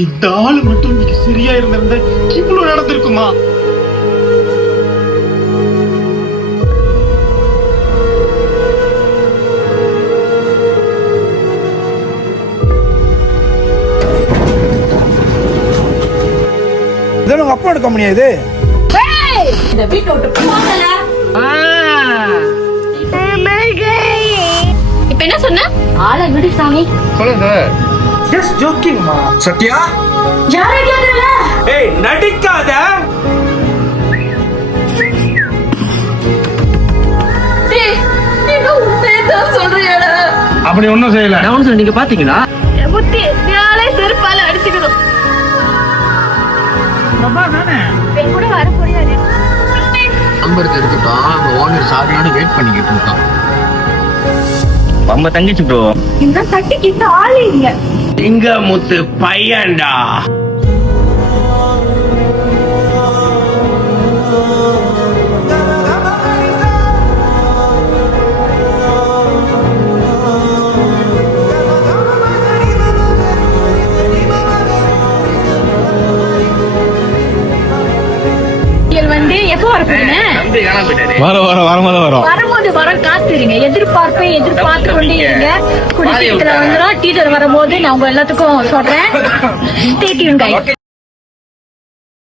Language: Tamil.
இந்த ஆளு மட்டும் இன்னைக்கு சரியா இருந்திருந்த இவ்வளவு நடந்திருக்குமா? இது உங்க அப்பா எடுக்க முடியாது. இந்த வீட்டை விட்டு போகல. இப்ப என்ன சொன்ன? ஆளை விடு சாமி. சொல்லுங்க. ஜஸ்ட் ஜோக்கிங்மா. சத்யா யாரை கேக்குறல? ஏய் நடிக்காத. சொல்றியடா? அப்படி ஒண்ணும் செய்யல. நான் ஒண்ணு நீங்க பாத்தீங்களா? புத்தி நாளே செருப்பால அடிச்சுக்கணும். அப்பா நானே. என் கூட வர முடியாது. நம்பர் எடுத்துட்டோம். அவங்க ஓனர் சாரியோட வெயிட் பண்ணிக்கிட்டு இருக்கான். நம்ம தங்கச்சி ப்ரோ. இந்த தட்டிக்கிட்ட ஆளே இல்ல. இங்க முத்து பையன்டா. வந்து எப்போ வரப்போறீங்க? வரும்போது காத்துருங்க. எதிர்பார்த்து கொண்டே இருங்க. குடிக்கிறதுல வந்துடும். டீச்சர் வரும்போது நான் உங்க எல்லாத்துக்கும் சொல்றேன். Stay tuned guys.